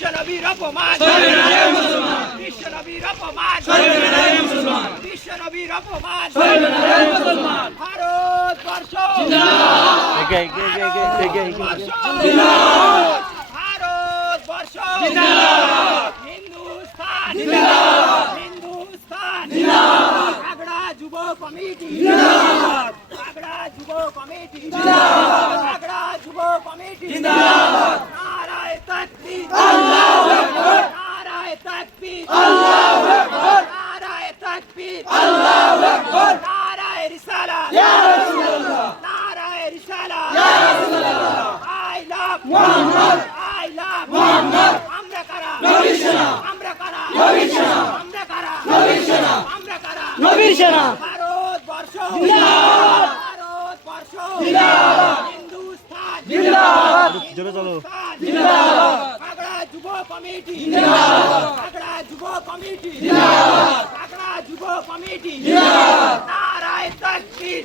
বিশ্বনবীর অপমান বিশ্বনবীর অপমান বিশ্বনবীর অপমান ভারতবর্ষ ভারতবর্ষ হিন্দুস্তান হিন্দুস্তান আগড়া যুব কমিটি আগড়া যুব কমিটি আগড়া যুব কমিটি নারায়ে তাকবীর আল্লাহু আকবার নারায়ে তাকবীর আল্লাহু আকবার নারায়ে তাকবীর আল্লাহু আকবার নারায়ে রিসালাত ইয়া রাসূলুল্লাহ নারায়ে রিসালাত ইয়া রাসূলুল্লাহ I love Muhammad I love Muhammad আমরা কারা নবীর সেনা আমরা কারা নবীর সেনা আমরা কারা নবীর সেনা আমরা কারা নবীর সেনা ভারতবর্ষ জিন্দাবাদ ভারতবর্ষ জিন্দাবাদ হিন্দুস্তান জিন্দাবাদ জোরে চলো জিন্দাবাদ আগড়া যুব কমিটি জিন্দাবাদ আগড়া যুব কমিটি জিন্দাবাদ আগড়া যুব কমিটি জিন্দাবাদ নারায়ে তাকবীর